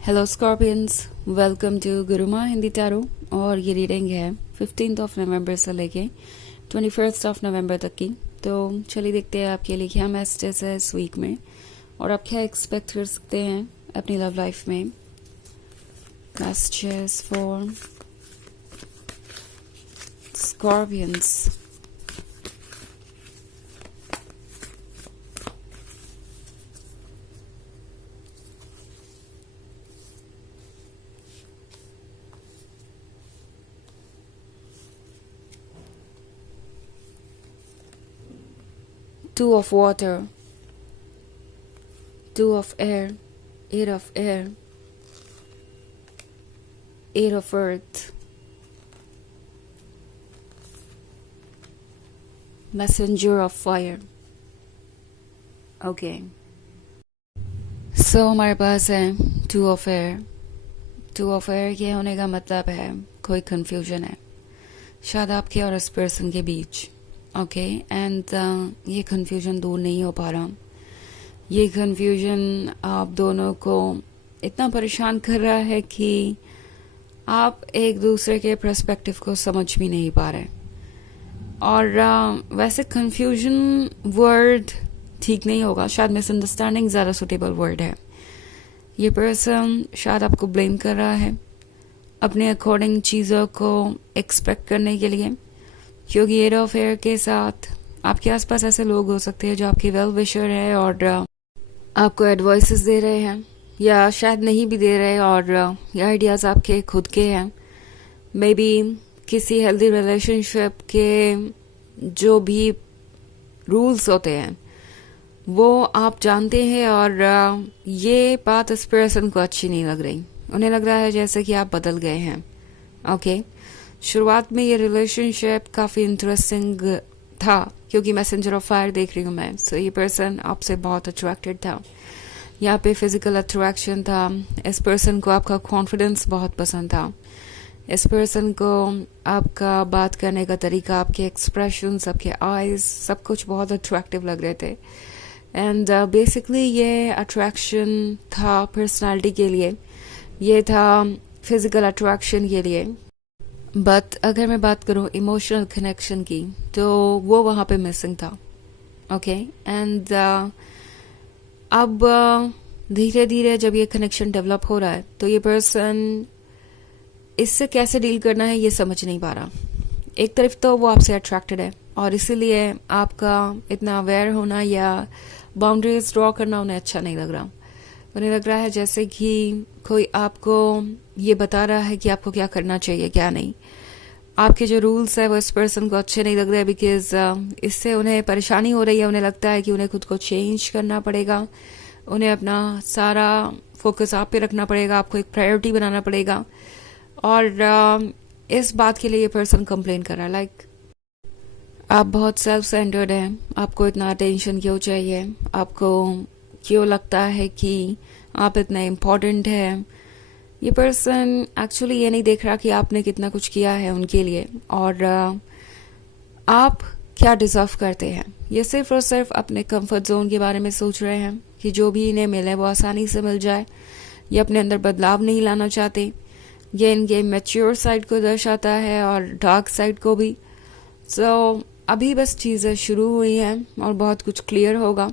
Hello scorpions, welcome to Guruma Hindi tarot. और ये reading है 15 ऑफ नवंबर से लेके 21 ऑफ नवंबर तक की। तो चलिए देखते हैं आपके लिए क्या मैसेजेस है इस वीक में और आप क्या एक्सपेक्ट कर सकते हैं अपनी लव लाइफ में। Messages for scorpions. Two of water, two of air, eight of air, eight of earth, messenger of fire. Okay, so हमारे पास है two of air. Two of air के होने का मतलब है कोई कंफ्यूजन है शायद आपके और इस पर्सन के बीच। ओके, एंड ये कंफ्यूजन दूर नहीं हो पा रहा। ये कंफ्यूजन आप दोनों को इतना परेशान कर रहा है कि आप एक दूसरे के पर्सपेक्टिव को समझ भी नहीं पा रहे। और वैसे कंफ्यूजन वर्ड ठीक नहीं होगा, शायद मिसअंडरस्टैंडिंग ज़्यादा सुटेबल वर्ड है। ये पर्सन शायद आपको ब्लेम कर रहा है अपने अकॉर्डिंग चीज़ों को एक्सपेक्ट करने के लिए, क्योंकि एट ऑफ एयर के साथ आपके आसपास ऐसे लोग हो सकते हैं जो आपके वेल विशर है और आपको एडवाइसेस दे रहे हैं या शायद नहीं भी दे रहे, और ये आइडियाज़ आपके खुद के हैं। मे बी किसी हेल्दी रिलेशनशिप के जो भी रूल्स होते हैं वो आप जानते हैं और ये बात इस पर्सन को अच्छी नहीं लग रही। उन्हें लग रहा है जैसे कि आप बदल गए हैं। ओके, शुरुआत में ये रिलेशनशिप काफ़ी इंटरेस्टिंग था क्योंकि मैसेंजर ऑफ फायर देख रही हूँ मैं। सो ये पर्सन आपसे बहुत अट्रैक्टेड था, यहाँ पे फिजिकल अट्रैक्शन था। इस पर्सन को आपका कॉन्फिडेंस बहुत पसंद था। इस पर्सन को आपका बात करने का तरीका, आपके एक्सप्रेशंस, आपके आईज, सब कुछ बहुत अट्रैक्टिव लग रहे थे। एंड बेसिकली ये अट्रैक्शन था पर्सनालिटी के लिए, ये था फिजिकल अट्रैक्शन के लिए। बट अगर मैं बात करूँ इमोशनल कनेक्शन की तो वो वहाँ पे मिसिंग था। ओके, एंड अब धीरे धीरे जब ये कनेक्शन डेवलप हो रहा है तो ये पर्सन इससे कैसे डील करना है ये समझ नहीं पा रहा। एक तरफ तो वो आपसे अट्रैक्टेड है और इसीलिए आपका इतना अवेयर होना या बाउंड्रीज ड्रॉ करना उन्हें अच्छा नहीं लग रहा। उन्हें लग रहा है जैसे कि कोई आपको ये बता रहा है कि आपको क्या करना चाहिए क्या नहीं। आपके जो रूल्स है वो इस पर्सन को अच्छे नहीं लग रहे, बिकॉज इससे उन्हें परेशानी हो रही है। उन्हें लगता है कि उन्हें खुद को चेंज करना पड़ेगा, उन्हें अपना सारा फोकस आप पे रखना पड़ेगा, आपको एक प्रायोरिटी बनाना पड़ेगा। और इस बात के लिए ये पर्सन कंप्लेन कर रहा है, लाइक आप बहुत सेल्फ सेंटर्ड हैं, आपको इतना अटेंशन क्यों चाहिए, आपको क्यों लगता है कि आप इतना इम्पोर्टेंट है। ये पर्सन एक्चुअली ये नहीं देख रहा कि आपने कितना कुछ किया है उनके लिए और आप क्या डिजर्व करते हैं। ये सिर्फ और सिर्फ अपने कंफर्ट जोन के बारे में सोच रहे हैं कि जो भी इन्हें मिले वो आसानी से मिल जाए। ये अपने अंदर बदलाव नहीं लाना चाहते। ये इनके मैच्योर साइड को दर्शाता है और डार्क साइड को भी। सो अभी बस चीज़ें शुरू हुई हैं और बहुत कुछ क्लियर होगा।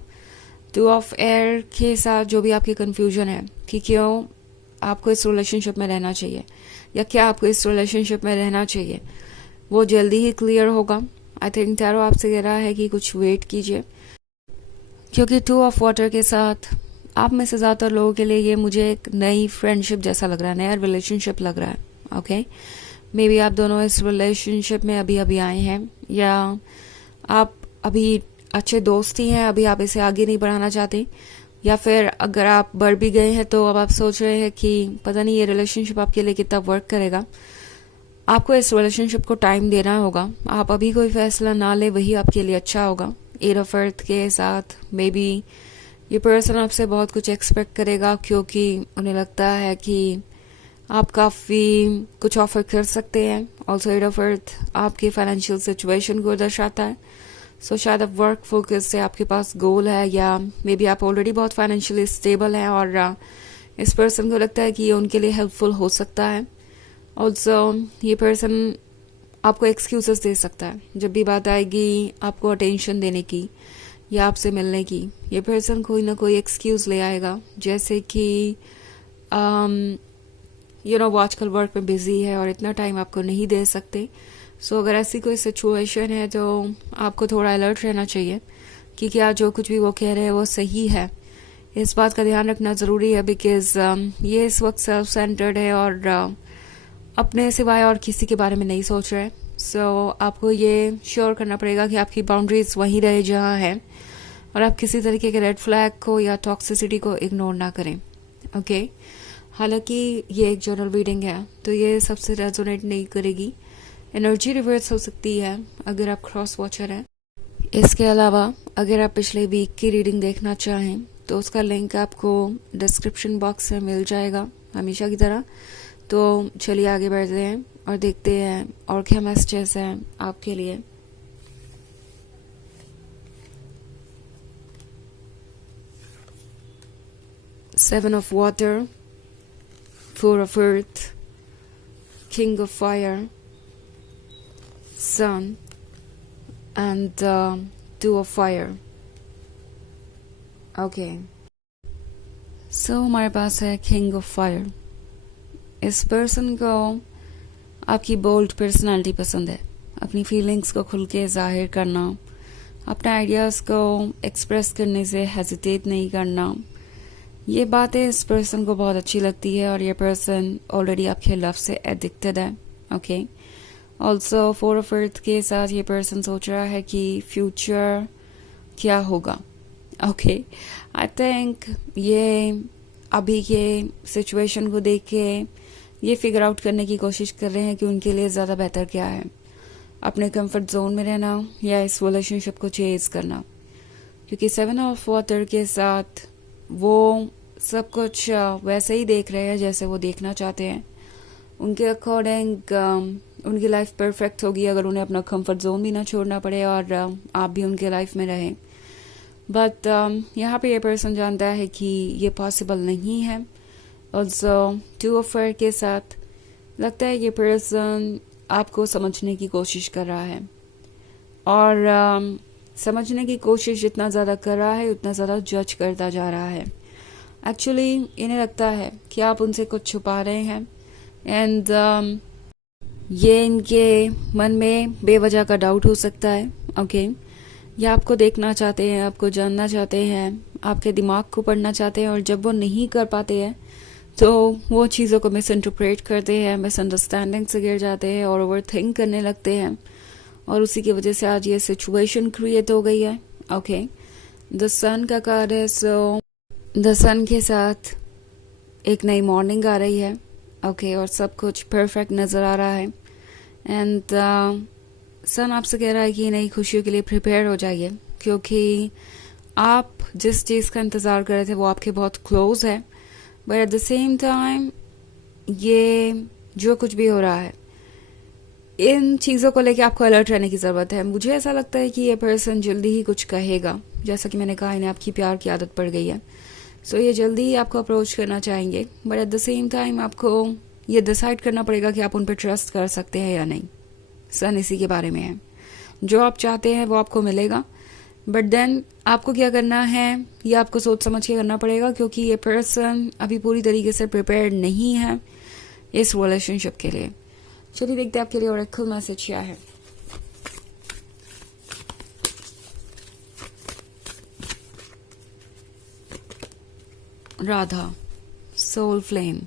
टू ऑफ एयर के साथ जो भी आपकी कंफ्यूजन है कि क्यों आपको इस रिलेशनशिप में रहना चाहिए या क्या आपको इस रिलेशनशिप में रहना चाहिए, वो जल्दी ही क्लियर होगा। आई थिंक टैरो आपसे कह रहा है कि कुछ वेट कीजिए, क्योंकि टू ऑफ वाटर के साथ आप में से ज़्यादातर लोगों के लिए ये मुझे एक नई फ्रेंडशिप जैसा लग रहा है, नया रिलेशनशिप लग रहा है। ओके, मे बी आप दोनों इस रिलेशनशिप में अभी अभी आए हैं या आप अभी अच्छे दोस्त ही हैं, अभी आप इसे आगे नहीं बढ़ाना चाहते, या फिर अगर आप बढ़ भी गए हैं तो अब आप सोच रहे हैं कि पता नहीं ये रिलेशनशिप आपके लिए कितना वर्क करेगा। आपको इस रिलेशनशिप को टाइम देना होगा। आप अभी कोई फैसला ना ले, वही आपके लिए अच्छा होगा। एट ऑफ अर्थ के साथ मे बी ये पर्सन आपसे बहुत कुछ एक्सपेक्ट करेगा, क्योंकि उन्हें लगता है कि आप काफ़ी कुछ ऑफर कर सकते हैं। ऑल्सो एट ऑफ अर्थ आपकी फाइनेंशियल सिचुएशन को दर्शाता है। सो शायद अब वर्क फोकस से आपके पास गोल है, या मे बी आप ऑलरेडी बहुत फाइनेंशियली स्टेबल हैं और इस पर्सन को लगता है कि ये उनके लिए हेल्पफुल हो सकता है। ऑल्सो ये पर्सन आपको एक्सक्यूजेस दे सकता है जब भी बात आएगी आपको अटेंशन देने की या आपसे मिलने की। ये पर्सन कोई ना कोई एक्सक्यूज ले आएगा, जैसे कि वो आजकल वर्क में बिजी है और इतना टाइम आपको नहीं दे सकते। सो अगर ऐसी कोई सिचुएशन है तो आपको थोड़ा अलर्ट रहना चाहिए कि क्या जो कुछ भी वो कह रहे हैं वो सही है। इस बात का ध्यान रखना ज़रूरी है, बिकॉज ये इस वक्त सेल्फ सेंटर्ड है और अपने सिवाय और किसी के बारे में नहीं सोच रहे। सो आपको ये श्योर करना पड़ेगा कि आपकी बाउंड्रीज वहीं रहे जहाँ है और आप किसी तरीके के रेड फ्लैग को या टॉक्सिसिटी को इग्नोर ना करें। ओके हालांकि ये एक जनरल रीडिंग है तो ये सबसे रेजोनेट नहीं करेगी, एनर्जी रिवर्स हो सकती है अगर आप क्रॉस वॉचर हैं। इसके अलावा अगर आप पिछले वीक की रीडिंग देखना चाहें तो उसका लिंक आपको डिस्क्रिप्शन बॉक्स में मिल जाएगा हमेशा की तरह। तो चलिए आगे बढ़ते हैं और देखते हैं और क्या मैसेजेस हैं आपके लिए। Seven of Water, Four of Earth, King of Fire, Sun, and Two of Fire. Okay. So हमारे पास है King of Fire. इस पर्सन को आपकी बोल्ड पर्सनालिटी पसंद है, अपनी फीलिंग्स को खुल के जाहिर करना, अपने आइडियाज़ को एक्सप्रेस करने से हेजिटेट नहीं करना, ये बातें इस पर्सन को बहुत अच्छी लगती है और ये पर्सन ऑलरेडी आपके लव से एडिक्टेड है। Okay also four of earth के साथ ये पर्सन सोच रहा है कि फ्यूचर क्या होगा। ओके आई थिंक ये अभी के सिचुएशन को देख के ये फिगर आउट करने की कोशिश कर रहे हैं कि उनके लिए ज़्यादा बेहतर क्या है, अपने कंफर्ट जोन में रहना या इस रिलेशनशिप को चेज करना। क्योंकि सेवन ऑफ वाटर के साथ वो सब कुछ वैसे ही देख रहे हैं जैसे वो देखना चाहते हैं। उनके अकॉर्डिंग उनकी लाइफ परफेक्ट होगी अगर उन्हें अपना कंफर्ट जोन भी ना छोड़ना पड़े और आप भी उनके लाइफ में रहें। बट यहाँ पे ये पर्सन जानता है कि ये पॉसिबल नहीं है। ऑल्सो टू ऑफ फायर के साथ लगता है ये पर्सन आपको समझने की कोशिश कर रहा है और समझने की कोशिश जितना ज़्यादा कर रहा है उतना ज़्यादा जज करता जा रहा है। एक्चुअली इन्हें लगता है कि आप उनसे कुछ छुपा रहे हैं एंड ये इनके मन में बेवजह का डाउट हो सकता है। ओके ये आपको देखना चाहते हैं, आपको जानना चाहते हैं, आपके दिमाग को पढ़ना चाहते हैं और जब वो नहीं कर पाते हैं तो वो चीज़ों को मिस इंटरप्रेट करते हैं, मिसअंडरस्टैंडिंग से गिर जाते हैं और ओवर थिंक करने लगते हैं और उसी की वजह से आज ये सिचुएशन क्रिएट हो गई है। ओके द सन का कार्ड है। सो द सन के साथ एक नई मॉर्निंग आ रही है। ओके और सब कुछ परफेक्ट नज़र आ रहा है एंड सन आपसे कह रहा है कि नई खुशियों के लिए प्रिपेयर हो जाइए क्योंकि आप जिस चीज़ का इंतज़ार कर रहे थे वो आपके बहुत क्लोज है। But at the same time ये जो कुछ भी हो रहा है इन चीज़ों को लेके आपको अलर्ट रहने की ज़रूरत है। मुझे ऐसा लगता है कि ये पर्सन जल्दी ही कुछ कहेगा, जैसा कि मैंने कहा इन्हें आपकी प्यार की आदत पड़ गई है। सो ये जल्दी ही आपको अप्रोच करना चाहेंगे but at the same time आपको ये डिसाइड करना पड़ेगा कि आप उन पर ट्रस्ट कर सकते हैं या नहीं। सन इसी के बारे में है, जो आप चाहते हैं वो आपको मिलेगा बट देन आपको क्या करना है ये आपको सोच समझ के करना पड़ेगा क्योंकि ये पर्सन अभी पूरी तरीके से प्रिपेयर्ड नहीं है इस रिलेशनशिप के लिए। चलिए देखते हैं आपके लिए ऑरेकल मैसेज क्या है। Radha soul flame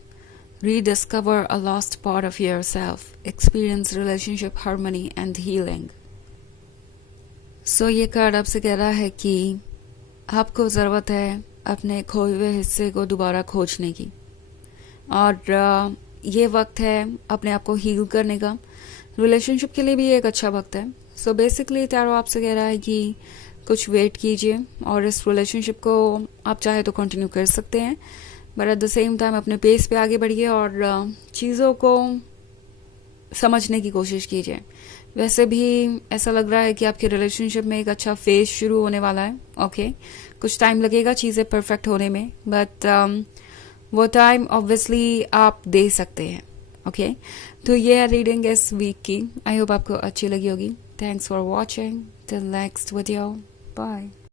rediscover a lost part of yourself, experience relationship harmony and healing. ये कार्ड आपसे कह रहा है कि आपको ज़रूरत है अपने खोए हुए हिस्से को दोबारा खोजने की और ये वक्त है अपने आप को हील करने का। रिलेशनशिप के लिए भी एक अच्छा वक्त है। सो बेसिकली टैरो आपसे कह रहा है कि कुछ वेट कीजिए और इस रिलेशनशिप को आप चाहे तो कंटिन्यू कर सकते हैं but at the same time अपने पेस पे आगे बढ़िए और चीज़ों को समझने की कोशिश कीजिए। वैसे भी ऐसा लग रहा है कि आपके रिलेशनशिप में एक अच्छा फेज शुरू होने वाला है। ओके कुछ टाइम लगेगा चीज़ें परफेक्ट होने में बट वो टाइम ऑब्वियसली आप दे सकते हैं। ओके, तो ये है रीडिंग इस वीक की। आई होप आपको अच्छी लगी होगी। Thanks for watching, till next video, bye.